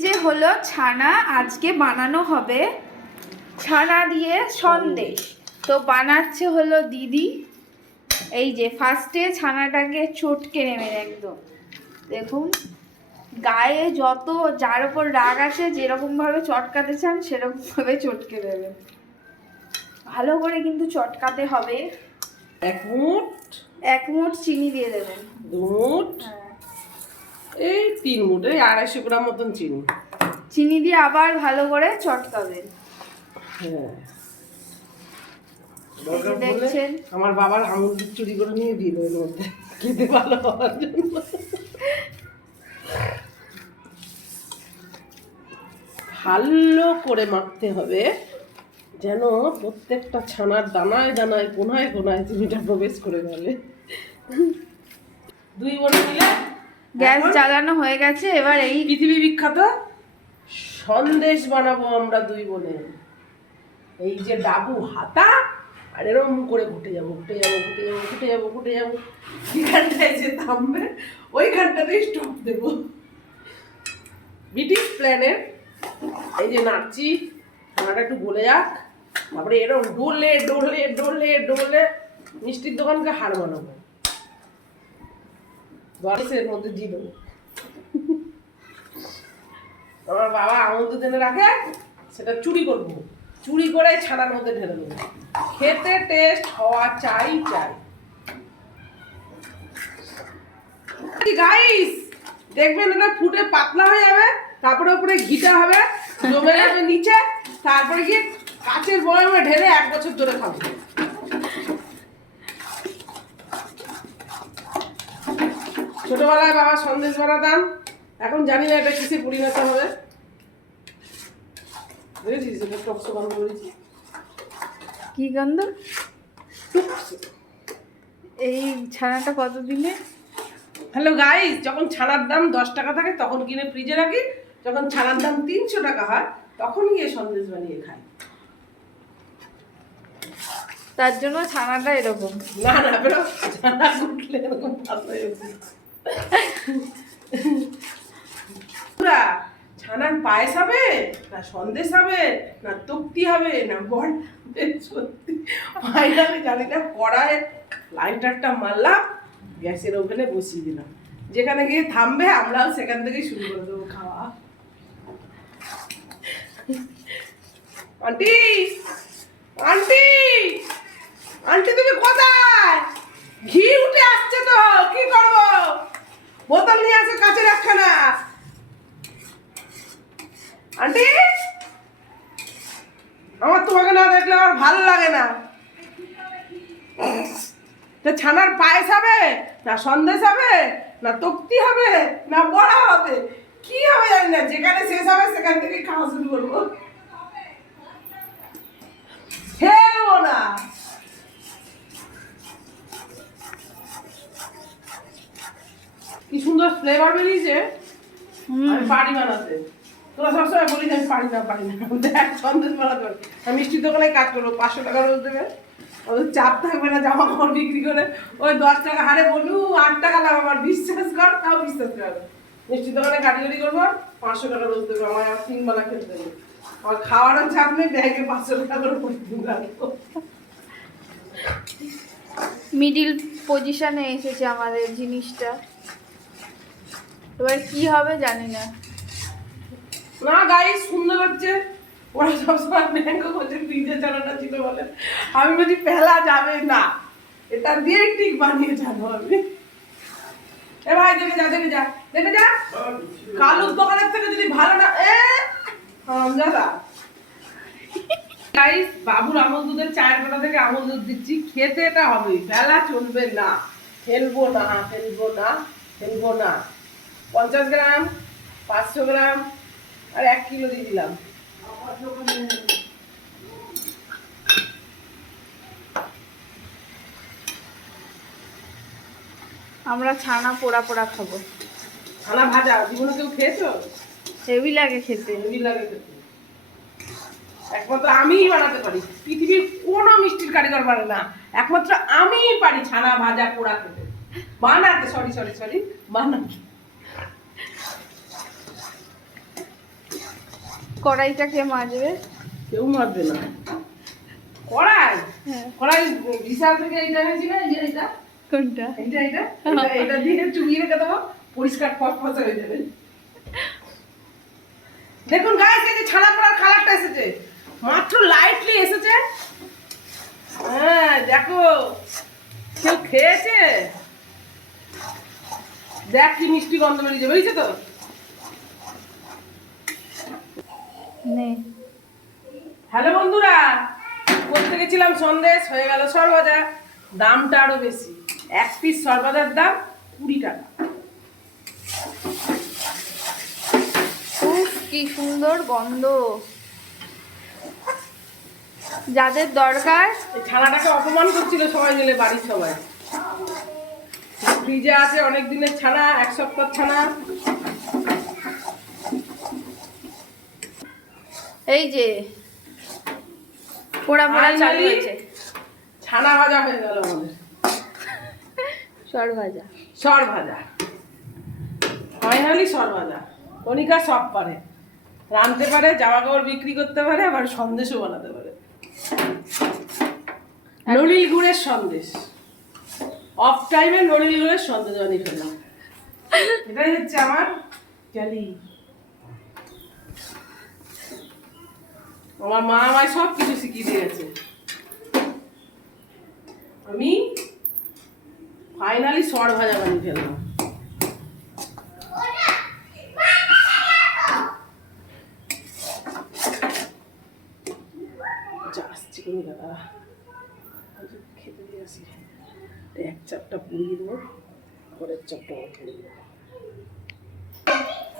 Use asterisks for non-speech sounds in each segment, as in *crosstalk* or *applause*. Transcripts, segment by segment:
যে হলো ছানা আজকে বানানো হবে। ছানা দিয়ে সন্দেশ তো বানাচ্ছে হলো দিদি। এই যে ফার্স্টে ছানাটাকে চটকে নেবেন একদম। দেখুন গায়ে যত যার উপর রাগ আছে যেরকমভাবে চটকাতে চান সেরকমভাবে চটকে দেবেন। ভালো করে কিন্তু চটকাতে হবে। এক মুঠ। এক মুঠ চিনি দিয়ে দেবেন। দু মুঠ। হ্যাঁ। এই তিন মুঠ এই আড়াইশো গ্রাম মতন চিনি। চিনি দিয়ে আবার ভালো করে চটকাবেন হ্যাঁ। দেখছেন? আমার বাবার আঙুল চুরি করে নিয়ে দেবে এর মধ্যে। খেতে ভালো হওয়ার জন্য। ভালো করে মাখতে হবে যেন প্রত্যেকটা ছানার দানায় দানায় কোনায় কোনায় চিনিটা প্রবেশ করে গেলে দুই বোনে মিলে গ্যাস জ্বালানো হয়ে গেছে এবার এই পৃথিবী বিখ্যাত সন্দেশ বানাবো আমরা দুই বোনে। এই যে ডাবু হাতা আর এরকম করে ঘুটে যাব ঘুটে যাব ঘুটে যাব ঘুটে যাব ঘুটে যাব। যেখানটায় যে থামবে ওইখানটাতেই স্টপ দেবো। ব্রিটিশ প্ল্যানের এই যে নাচছি খানাটা একটু গলে যাক। তারপরে এরকম ডোলে ডোলে ডোলে ডোলে মিষ্টির দোকানকে হার বানাবো বালিশের মধ্যে দিয়ে আমার বাবা আঙুল দুধ রাখে, সেটা চুরি করব। চুরি করে ছানার মধ্যে ঢেলে দেবো। খেতে টেস্ট হওয়া চাই চাই। গাইস দেখবেন এটা ফুটে পাতলা হয়ে যাবে, তারপরে উপরে ঘিটা হবে, জমে যাবে নিচে, তারপরে গিয়ে কাচের বয়মে ঢেলে এক বছর ধরে খাব। ছোটবেলায় বাবা সন্দেশ বানাতাম এখন জানি না এটা কিসে পরিণত হবে। বুঝেছিস এটা টকসো গন্ধ করেছি। কি গন্ধ? এই ছানাটা কত দিলে হ্যালো গাইস যখন ছানার দাম দশ টাকা থাকে তখন কিনে ফ্রিজে রাখি। যখন ছানার দাম তিনশো টাকা হয় তখন গিয়ে সন্দেশ বানিয়ে খাই। তার জন্য ছানাটা এরকম। না না ছানা উঠলে এরকম ভালো ছানার পায়েস হবে, না সন্দেশ হবে, না তক্তি হবে, না বল সত্যি? ফাইনালি জানি না কড়ায় লাইটারটা মারলাম, গ্যাসের ওভেনে বসিয়ে দিলাম। যেখানে গিয়ে থামবে, আমরাও সেখান থেকেই শুরু করে দেবো খাওয়া। আন্টি! আন্টি! আন্টি, তুমি কোথায় ঘি উঠে আসছে তো কি করব বোতল নিয়ে আসো কাছে একখানা। আন্টি, আমার তোমাকে না দেখলে আমার ভালো লাগে না। ছানার পায়েস হবে, না সন্দেশ হবে, না তক্তি হবে, না বড়া হবে? কি হবে জানি না, যেখানে শেষ হবে সেখান থেকে খাওয়া শুরু করব। খেলব না। কি সুন্দর ফ্লেভার বেরিয়েছে? আমি পারি বানাতে। তোরা সবসময় বলিস আমি পারি না পারি না। দেখ সন্দেশ বানাতে পারি। আমি মিষ্টির দোকানে কাজ করব পাঁচশো টাকা রোজ দেবে। ওদের চাপ থাকবে না জামা কাপড় বিক্রি করে। ওই দশ টাকা হারে বলু আট টাকা লাভ আমার বিশ্বাস কর তাও বিশ্বাস কর মিষ্টির দোকানে কাটিগরি করব পাঁচশো টাকা রোজ দেবে আমার আর তিন বেলা খেতে দেবে। আমার খাওয়ারও চাপ নেই ব্যাগে পাঁচশো টাকা করে মিডিল পজিশনে এসেছে আমাদের জিনিসটা। এবার কি হবে জানি না। না গাই সুন্দর হচ্ছে ওরা সবসময় ম্যাঙ্গো করছে ফ্রিজে চালানো ছিল বলে। আমি বলছি, ফেলা যাবে না। এটা দিয়ে ঠিক বানিয়ে জানো আমি। এ ভাই, দেখে যা দেখে যা দেখে যা। কালুর দোকানের থেকে যদি ভালো না এ হামজাদা গাইস বাবুর আমল দুধের চায়ের কথা থেকে আমল দুধ দিচ্ছি। খেতে এটা হবে বেলা চলবে না। ফেলব না ফেলব না ফেলব না। পঞ্চাশ গ্রাম পাঁচশো গ্রাম আর এক কিলো দিয়ে দিলাম। আমরা ছানা পোড়া পোড়া খাব। ছানা ভাজা জীবনে কেউ খেয়েছো? হেভি লাগে খেতে। হেভি লাগে খেতে। একমাত্র আমিই বানাতে পারি। পৃথিবীর কোনো মিষ্টির কারিগর পারে না। একমাত্র আমিই পারি ছানা ভাজা পোড়া খেতে। বানাতে সরি সরি সরি বানাতে। কড়াইটা কে মাজবে? কেউ মারবে না। কড়াই? হ্যাঁ। কড়াই বিশাল থেকে এনেছি না এই এইটা? কোনটা? এইটা এটা- এটা দিয়ে চুবিয়ে রেখে দেবো পরিষ্কার ফসফস হয়ে যাবে। দেখুন গাইস এই যে ছানা পড়ার কালারটা এসেছে। মাত্র লাইটলি এসেছে। হ্যাঁ দেখো। কেউ খেয়েছে? দেখ কি মিষ্টি গন্ধ বেরিয়েছে বেরিয়েছে তো? হ্যালো বন্ধুরা করতে গেছিলাম সন্দেশ হয়ে গেল সরবাজা দামটা আরও বেশি। এক পিস সরবাজার দাম কুড়ি টাকা। কি সুন্দর গন্ধ। যাদের দরকার ছানাটাকে অপমান করছিল সবাই মিলে বাড়ির সবাই। ফ্রিজে আছে অনেক দিনের ছানা এক সপ্তাহ ছানা। এই যে পোড়া পোড়া চালু হয়েছে। ছানা ভাজা হয়ে গেল আমাদের। সর ভাজা সর ভাজা ফাইনালি সর ভাজা কণিকা সব পারে। রাঁধতে পারে জামা কাপড় বিক্রি করতে পারে আবার সন্দেশও বানাতে পারে। নলিল গুড়ের সন্দেশ। অফ টাইমে গুড়ের সন্দেশ বানিয়ে এটাই হচ্ছে আমার জালি আমার মা আমায় সব কিছু শিখিয়ে দিয়েছে। আমি ফাইনালি সর ভাজা বানিয়ে ফেললাম যা আসছি কোনো দাদা চাপটা পুড়িয়ে দেবো পরের চাপটা আমার দেবো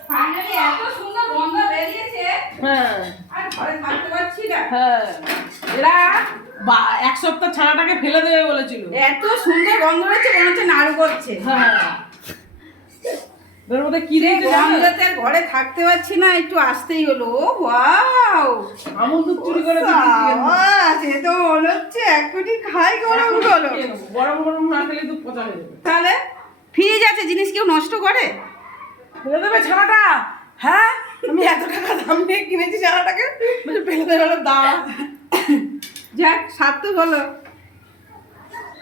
ফাইনালি এত সুন্দর গন্ধ বেরিয়েছে। হ্যাঁ। আর পরে থাকতে পারছি না। হ্যাঁ। এরা বা- এক সপ্তাহ ছাড়াটাকে ফেলে দেবে বলেছিল। এত সুন্দর গন্ধ হয়েছে মনে হচ্ছে নাড়ু করছে। হ্যাঁ। মধ্যে কি? ঘরে থাকতে পারছি না একটু আসতেই হলো ও ওয়াও। আমুল দুধ চুরি করে দিয়েছি সে তো মনে হচ্ছে খাই গরম গরম গরম গরম না খেলে তো পচা হয়ে যাবে। তাহলে ফ্রিজ আছে জিনিস কেউ নষ্ট করে? ফেলে দেবে ছানাটা? হ্যাঁ? আমি এত টাকা দাম দিয়ে কিনেছি ছানাটাকে। ফেলে দেবে দাঁড়া যাক সার্থক হলো।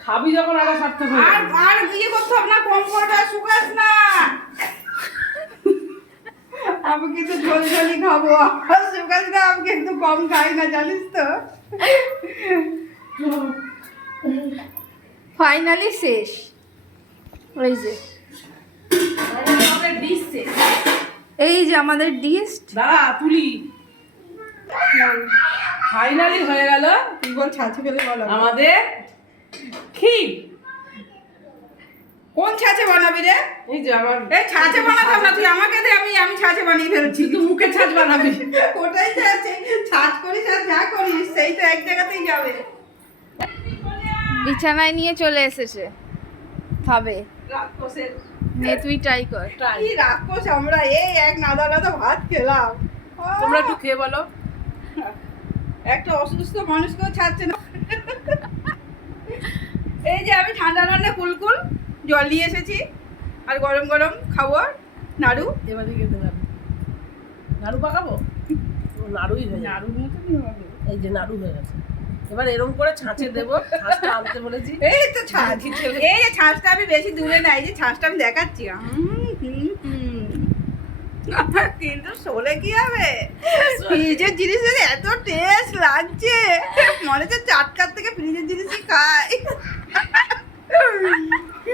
খাবি যখন আরও সার্থক আর। আর ইয়ে করতে হবে না কম কটা শুকাস না। আমি কিন্তু ঝোল ঝোলই খাব। আর শুকাস না আমি কিন্তু কম খাই না জানিস তো? ফাইনালি শেষ। এই যে। আমাদের ডিশ শেষ। এই যে আমাদের ডিশ দাঁড়া তুলি। ফাইনালি হয়ে গেল। তুই বল ছাঁচে ফেলে বলো আমাদের ক্ষীর। কোন ছাঁচে বানাবি রে? এই যে আমার এই ছাঁচে বানাতাম না তুই আমাকে দে আমি আমি ছাঁচে বানিয়ে ফেলছি তুই মুখে ছাঁচ বানাবি। *laughs* ওটাই তো আছে ছাঁচ করিস আর যা করিস সেই তো এক জায়গাতেই যাবে। বিছানায় নিয়ে চলে এসেছে খাবে। নে তুই ট্রাই কর। কি রাক্ষস আমরা এই এক নাদা নাদা ভাত খেলাম। তোমরা একটু খেয়ে বলো। একটা অসুস্থ মানুষকেও ছাড়ছে না। *laughs* এই যে আমি ঠান্ডা ঠান্ডা কুলকুল। জল নিয়ে এসেছি। আর গরম গরম খাবার নাড়ু। এবারে পারবে নাড়ু। পাকাবো? নাড়ুই হয়ে নাড়ুর মতো এই যে নাড়ু হয়ে গেছে। এবার এরকম করে ছাঁচে দেবো। ছাঁচটা আনতে বলেছি। এই তো ছাঁচ এই যে ছাঁচটা আমি বেশি দূরে নাই যে ছাঁচটা আমি দেখাচ্ছি। কিন্তু শোলে কি হবে? ফ্রিজের জিনিসের এত টেস্ট লাগছে। মনে হচ্ছে চাটকার থেকে ফ্রিজের জিনিসই খাই।